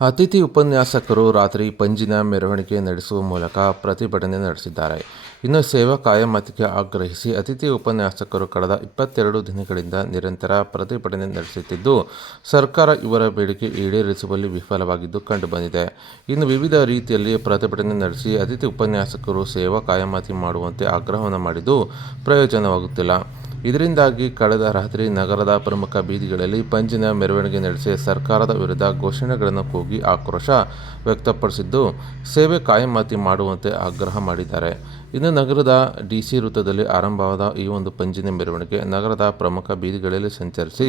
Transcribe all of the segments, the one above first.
ಅತಿಥಿ ಉಪನ್ಯಾಸಕರು ರಾತ್ರಿ ಪಂಜಿನ ಮೆರವಣಿಗೆ ನಡೆಸುವ ಮೂಲಕ ಪ್ರತಿಭಟನೆ ನಡೆಸಿದ್ದಾರೆ. ಇನ್ನು ಸೇವಾ ಕಾಯಮತಿಗೆ ಆಗ್ರಹಿಸಿ ಅತಿಥಿ ಉಪನ್ಯಾಸಕರು ಕಳೆದ ಇಪ್ಪತ್ತೆರಡು ದಿನಗಳಿಂದ ನಿರಂತರ ಪ್ರತಿಭಟನೆ ನಡೆಸುತ್ತಿದ್ದು, ಸರ್ಕಾರ ಇವರ ಬೇಡಿಕೆ ಈಡೇರಿಸುವಲ್ಲಿ ವಿಫಲವಾಗಿದ್ದು ಕಂಡುಬಂದಿದೆ. ಇನ್ನು ವಿವಿಧ ರೀತಿಯಲ್ಲಿ ಪ್ರತಿಭಟನೆ ನಡೆಸಿ ಅತಿಥಿ ಉಪನ್ಯಾಸಕರು ಸೇವಾ ಕಾಯಮತಿ ಮಾಡುವಂತೆ ಆಗ್ರಹವನ್ನು ಮಾಡಿದ್ದು ಪ್ರಯೋಜನವಾಗುತ್ತಿಲ್ಲ. ಇದರಿಂದಾಗಿ ಕಳೆದ ರಾತ್ರಿ ನಗರದ ಪ್ರಮುಖ ಬೀದಿಗಳಲ್ಲಿ ಪಂಜಿನ ಮೆರವಣಿಗೆ ನಡೆಸಿ ಸರ್ಕಾರದ ವಿರುದ್ಧ ಘೋಷಣೆಗಳನ್ನು ಕೂಗಿ ಆಕ್ರೋಶ ವ್ಯಕ್ತಪಡಿಸಿದ್ದು, ಸೇವೆ ಕಾಯಮಾತಿ ಮಾಡುವಂತೆ ಆಗ್ರಹ ಮಾಡಿದ್ದಾರೆ. ಇನ್ನು ನಗರದ ಡಿ ಸಿ ವೃತ್ತದಲ್ಲಿ ಆರಂಭವಾದ ಈ ಒಂದು ಪಂಜಿನ ಮೆರವಣಿಗೆ ನಗರದ ಪ್ರಮುಖ ಬೀದಿಗಳಲ್ಲಿ ಸಂಚರಿಸಿ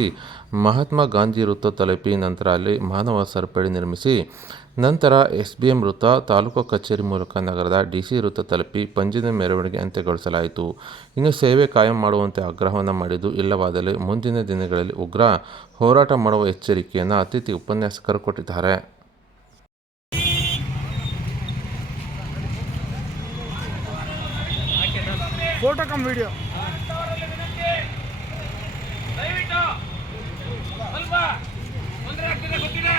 ಮಹಾತ್ಮ ಗಾಂಧಿ ವೃತ್ತ ತಲುಪಿ ನಂತರ ಅಲ್ಲಿ ಮಾನವ ಸರಪಳಿ ನಿರ್ಮಿಸಿ ನಂತರ ಎಸ್ ಬಿ ಎಂ ವೃತ್ತ ತಾಲೂಕು ಕಚೇರಿ ಮೂಲಕ ನಗರದ ಡಿ ಸಿ ವೃತ್ತ ತಲುಪಿ ಪಂಜಿನ ಮೆರವಣಿಗೆ ಅಂತ್ಯಗೊಳಿಸಲಾಯಿತು. ಇನ್ನು ಸೇವೆ ಕಾಯಂ ಮಾಡುವಂತೆ ಆಗ್ರಹವನ್ನು ಮಾಡಿದ್ದು ಇಲ್ಲವಾದಲ್ಲಿ ಮುಂದಿನ ದಿನಗಳಲ್ಲಿ ಉಗ್ರ ಹೋರಾಟ ಮಾಡುವ ಎಚ್ಚರಿಕೆಯನ್ನು ಅತಿಥಿ ಉಪನ್ಯಾಸಕರು ಕೊಟ್ಟಿದ್ದಾರೆ. Photo cum video. ದಯವಿಟ್ಟು ಸ್ವಲ್ಪ ತೊಂದರೆ ಆಗ್ತಿದೆ ಗೊತ್ತಿದೆ?